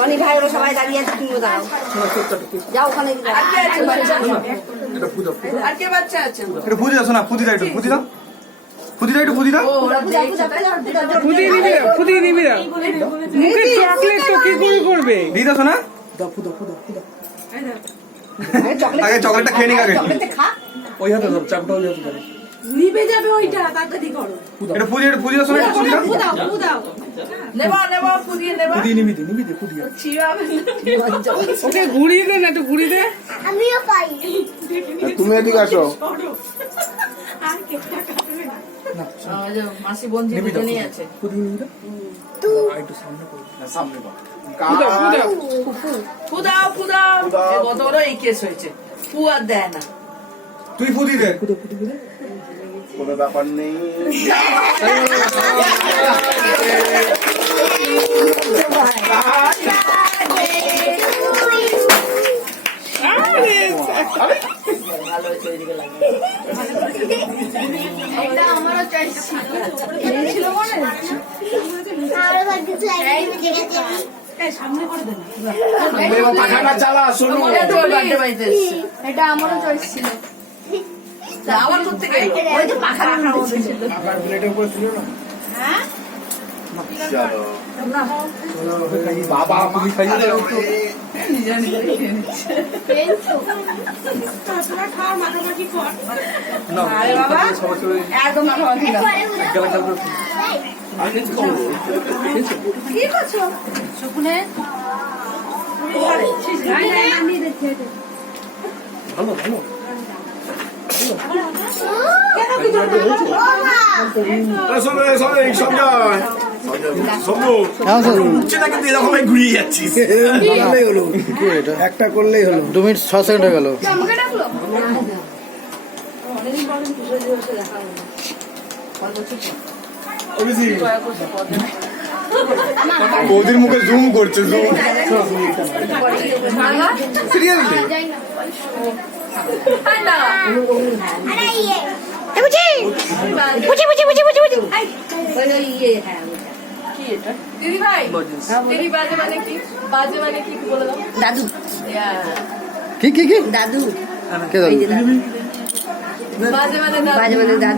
রনি ভাই ওরা সবাই দাঁড়িয়ে আছে, তুমিও দাঁড়াও, যাও ওখানে ফুদি দাও শোনা, ফুদি দাও একটু, ফুদি দাও, ফুদি দাও একটু, ফুদি দাও। ফুদি নিবি না, মুখে চকলেট তো কি করে করবে? দিয়ে দাও শোনা, আগে চকলেটটা খেয়ে নিক, আগে ওই হাতে ধরো, চাপটা ওই হাতে ধরো, নিবে যাবে ওইটা, তাড়াতাড়ি করো। এটা ফুদি, এটা ফুদি দাও শোনা, ফুদি দাও, ফুদি নিবি দে, নিবি দে, ফুদি দাও। ওকে ঘুরিয়ে দে না, একটু ঘুরিয়ে দে। আমিও পাই। তুমি এদিকে আসো। মাসি বোন যে দুজনেই আছে। ফুদি নিবি দাও, একটু সামনে করো, সামনে দাও। ফুদাও বদরও এই কেস হয়েছে, ফু আর দেয় না। তুই ফুদি দে, কোনো ব্যাপার নেই। ভালো হয়েছে, ওইদিকে লাগে। এটা আমারও চয়েস ছিল। আরো কিছু আইটেম দেখেছি। পাখাটা চালা, শোনো। এটা আমারও চয়েস ছিল। আমার করতে গেল ওই তো পাখা রাখার মধ্যে ছিল। আবার প্লেটের উপরে ছিল না। হ্যাঁ চলো। বাবা ফুদি খাইয়ে দাও একটু। না, আরে বাবা, সবাই সবাই একদম মাখামাখি না। গালা গালা করে। কি করছো শুকুনে? ভালো ভালো। একটা করলেই হলো। 2 মিনিট 6 সেকেন্ড হয়ে গেল। আমাকে ডাকলো। অনেকদিন পরে পুজো দিবসে দেখা হলো। ওদের মুখে জুম করছে, জুম সিরিয়াসলি। আরে ইয়ে। দিদি ভাই, দিদি বাজে মানে কি? বাজে মানে কি বলে দাও। দাদু, কি দাদু, কে দাদু? বাজে মানে দাদু।